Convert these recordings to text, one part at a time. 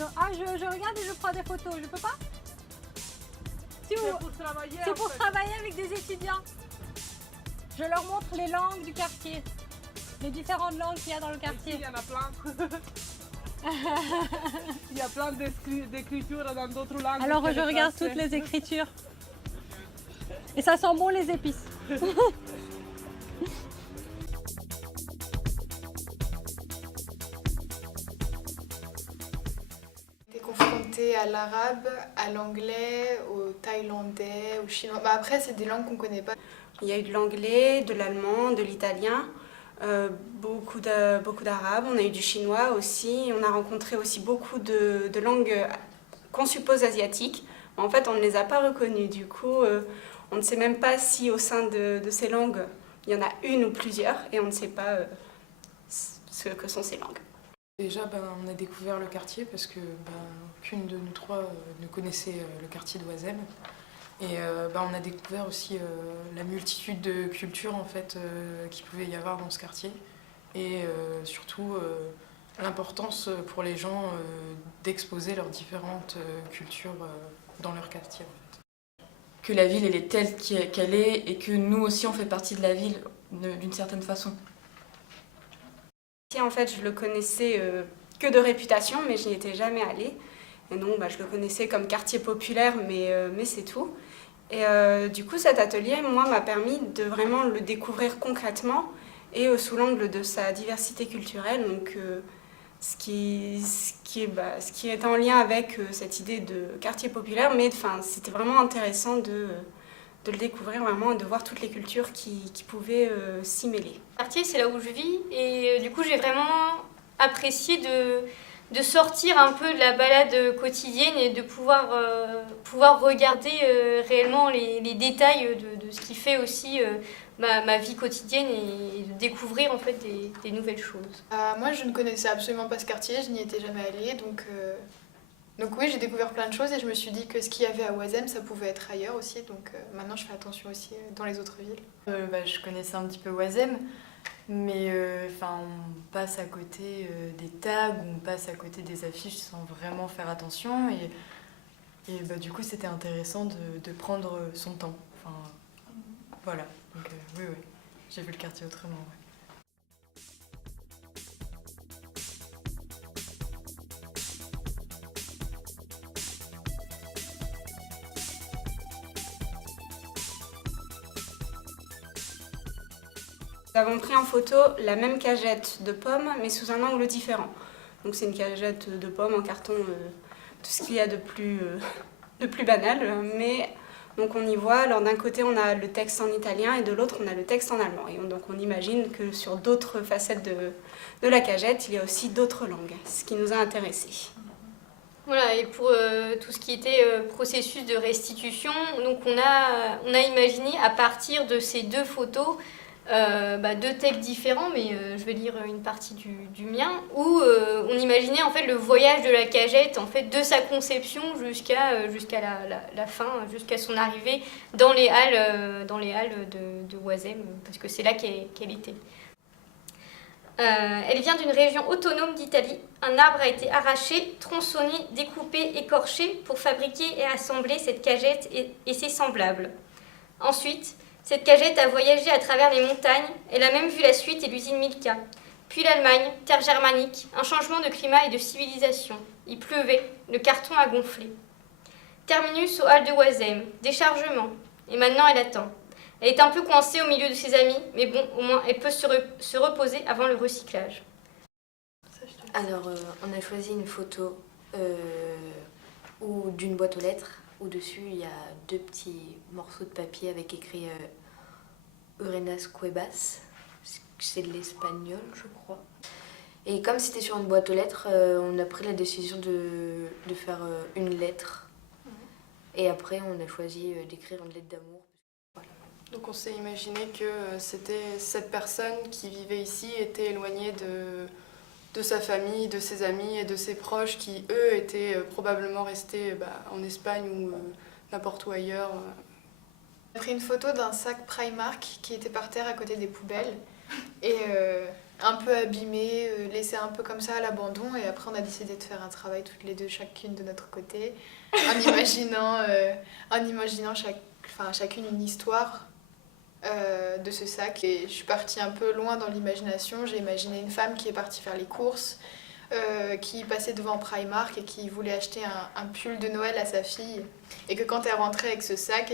Je regarde et je prends des photos, je peux pas? Si vous- C'est pour travailler. C'est en pour fait. travailler avec des étudiants. Je leur montre les langues du quartier, les différentes langues qu'il y a dans le Ici, quartier. il y en a plein. Il y a plein d'écritures dans d'autres langues. Alors que je le regarde français. toutes les écritures. Et ça sent bon les épices. J'étais confrontée à l'arabe, à l'anglais, au thaïlandais, au chinois. Bah après, c'est des langues qu'on connaît pas. Il y a eu de l'anglais, de l'allemand, de l'italien, beaucoup d'arabe, on a eu du chinois aussi, on a rencontré aussi beaucoup de langues qu'on suppose asiatiques. En fait, on ne les a pas reconnues, du coup, on ne sait même pas si au sein de ces langues, il y en a une ou plusieurs, et on ne sait pas ce que sont ces langues. Déjà, on a découvert le quartier parce que aucune de nous trois ne connaissait le quartier de Oisem. Et on a découvert aussi la multitude de cultures en fait, qu'il pouvait y avoir dans ce quartier. Et surtout l'importance pour les gens d'exposer leurs différentes cultures dans leur quartier. En fait. Que la ville elle est telle qu'elle est et que nous aussi on fait partie de la ville d'une certaine façon. En fait, je le connaissais que de réputation, mais je n'y étais jamais allée. Et donc, je le connaissais comme quartier populaire, mais c'est tout. Et du coup, cet atelier, moi, m'a permis de vraiment le découvrir concrètement et sous l'angle de sa diversité culturelle. Donc, ce qui est en lien avec cette idée de quartier populaire, mais c'était vraiment intéressant de le découvrir vraiment et de voir toutes les cultures qui pouvaient s'y mêler. Le quartier, c'est là où je vis et du coup, j'ai vraiment apprécié de sortir un peu de la balade quotidienne et de pouvoir regarder réellement les détails de ce qui fait aussi ma vie quotidienne et de découvrir en fait des nouvelles choses. Moi, je ne connaissais absolument pas ce quartier, je n'y étais jamais allée, donc oui, j'ai découvert plein de choses et je me suis dit que ce qu'il y avait à Oisem, ça pouvait être ailleurs aussi, donc maintenant je fais attention aussi dans les autres villes. Je connaissais un petit peu Oisem, mais on passe à côté des tags, on passe à côté des affiches sans vraiment faire attention et du coup c'était intéressant de prendre son temps. Enfin, voilà, donc oui, j'ai vu le quartier autrement. Ouais. Nous avons pris en photo la même cagette de pommes, mais sous un angle différent. Donc c'est une cagette de pommes en carton, tout ce qu'il y a de plus banal. Mais donc on y voit, alors d'un côté on a le texte en italien et de l'autre on a le texte en allemand. Et donc on imagine que sur d'autres facettes de la cagette, il y a aussi d'autres langues, ce qui nous a intéressés. Voilà, et pour tout ce qui était processus de restitution, donc on a imaginé à partir de ces deux photos deux textes différents, mais je vais lire une partie du mien, où on imaginait en fait le voyage de la cagette, en fait, de sa conception jusqu'à la fin, jusqu'à son arrivée dans les halles de Oisem, parce que c'est là qu'elle était. Elle vient d'une région autonome d'Italie. Un arbre a été arraché, tronçonné, découpé, écorché pour fabriquer et assembler cette cagette et ses semblables. Ensuite, cette cagette a voyagé à travers les montagnes, elle a même vu la suite et l'usine Milka. Puis l'Allemagne, terre germanique, un changement de climat et de civilisation. Il pleuvait, le carton a gonflé. Terminus aux halles de Oisem, déchargement. Et maintenant elle attend. Elle est un peu coincée au milieu de ses amis, mais bon, au moins elle peut se reposer avant le recyclage. Alors, on a choisi une photo d'une boîte aux lettres. Au-dessus, il y a deux petits morceaux de papier avec écrit Urenas Cuevas. C'est de l'espagnol, je crois. Et comme c'était sur une boîte aux lettres, on a pris la décision de faire une lettre. Et après, on a choisi d'écrire une lettre d'amour. Voilà. Donc on s'est imaginé que c'était cette personne qui vivait ici était éloignée de sa famille, de ses amis et de ses proches qui, eux, étaient probablement restés en Espagne ou n'importe où ailleurs. On a pris une photo d'un sac Primark qui était par terre à côté des poubelles. Et un peu abîmé, laissé un peu comme ça à l'abandon. Et après, on a décidé de faire un travail toutes les deux, chacune de notre côté, en imaginant chacune une histoire de ce sac. Et je suis partie un peu loin dans l'imagination. J'ai imaginé une femme qui est partie faire les courses, qui passait devant Primark et qui voulait acheter un pull de Noël à sa fille. Et que quand elle rentrait avec ce sac,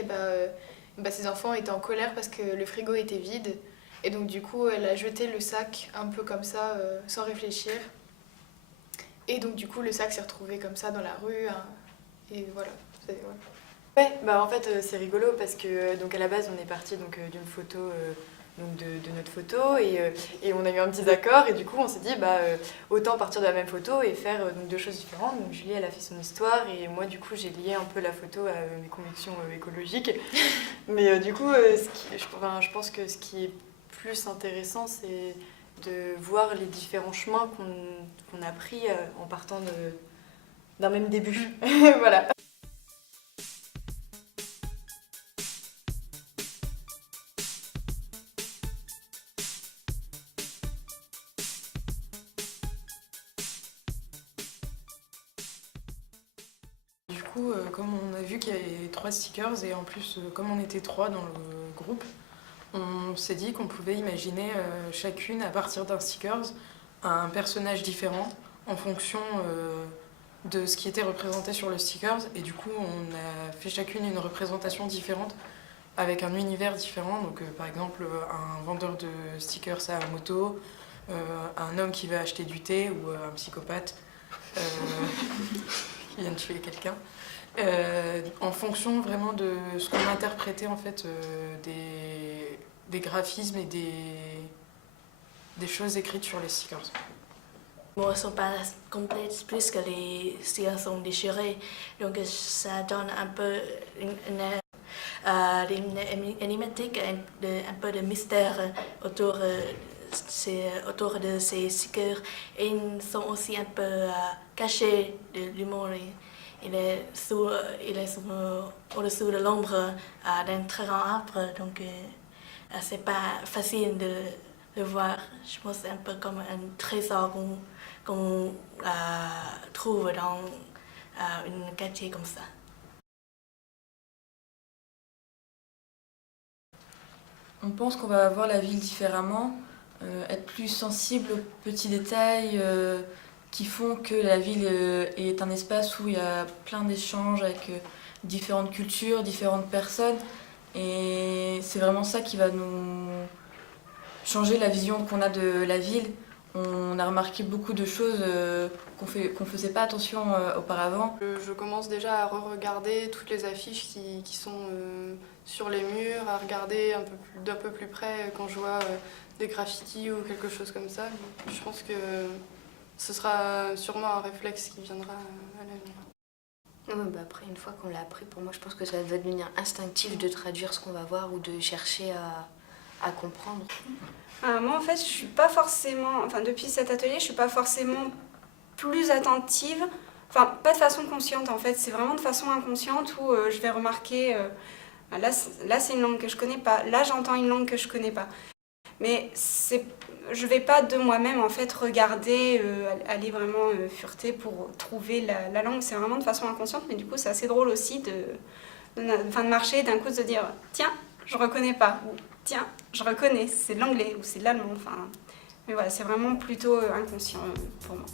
ses enfants étaient en colère parce que le frigo était vide. Et donc du coup, elle a jeté le sac un peu comme ça, sans réfléchir. Et donc du coup, le sac s'est retrouvé comme ça dans la rue. Hein, et voilà. Ouais, bah en fait c'est rigolo parce que donc à la base on est parti donc d'une photo donc de notre photo et on a eu un petit accord et du coup on s'est dit autant partir de la même photo et faire donc deux choses différentes. Donc Julie elle a fait son histoire et moi du coup j'ai lié un peu la photo à mes convictions écologiques. Mais du coup je pense que ce qui est plus intéressant c'est de voir les différents chemins qu'on a pris en partant d'un même début. Voilà. Du coup, comme on a vu qu'il y avait 3 stickers et en plus, comme on était 3 dans le groupe, on s'est dit qu'on pouvait imaginer chacune, à partir d'un sticker, un personnage différent en fonction de ce qui était représenté sur le sticker. Et du coup, on a fait chacune une représentation différente avec un univers différent. Donc, par exemple, un vendeur de stickers à moto, un homme qui va acheter du thé ou un psychopathe qui vient de tuer quelqu'un. En fonction vraiment de ce qu'on interprétait en fait des graphismes et des choses écrites sur les stickers. Bon, elles ne sont pas complètes puisque les stickers sont déchirés, donc ça donne un peu une énigmatique, un peu de mystère autour de ces stickers. Et ils sont aussi un peu cachés de l'humour. Il est au-dessous de l'ombre d'un très grand arbre, donc c'est pas facile de le voir. Je pense que c'est un peu comme un trésor qu'on trouve dans un quartier comme ça. On pense qu'on va voir la ville différemment, être plus sensible aux petits détails qui font que la ville est un espace où il y a plein d'échanges avec différentes cultures, différentes personnes. Et c'est vraiment ça qui va nous changer la vision qu'on a de la ville. On a remarqué beaucoup de choses qu'on faisait pas attention auparavant. Je commence déjà à re-regarder toutes les affiches qui sont sur les murs, à regarder d'un peu plus près quand je vois des graffitis ou quelque chose comme ça. Je pense que ce sera sûrement un réflexe qui viendra à l'avenir. Après, une fois qu'on l'a appris, pour moi, je pense que ça va devenir instinctif de traduire ce qu'on va voir ou de chercher à comprendre. Moi, en fait, je suis pas forcément, depuis cet atelier, je suis pas forcément plus attentive, pas de façon consciente en fait, c'est vraiment de façon inconsciente où je vais remarquer, là c'est une langue que je connais pas, là j'entends une langue que je connais pas. Mais je vais pas de moi-même en fait regarder, aller vraiment fureter pour trouver la langue, c'est vraiment de façon inconsciente, mais du coup c'est assez drôle aussi de marcher, d'un coup de se dire tiens, je reconnais pas, ou tiens, je reconnais, c'est de l'anglais ou c'est de l'allemand, mais voilà, c'est vraiment plutôt inconscient pour moi.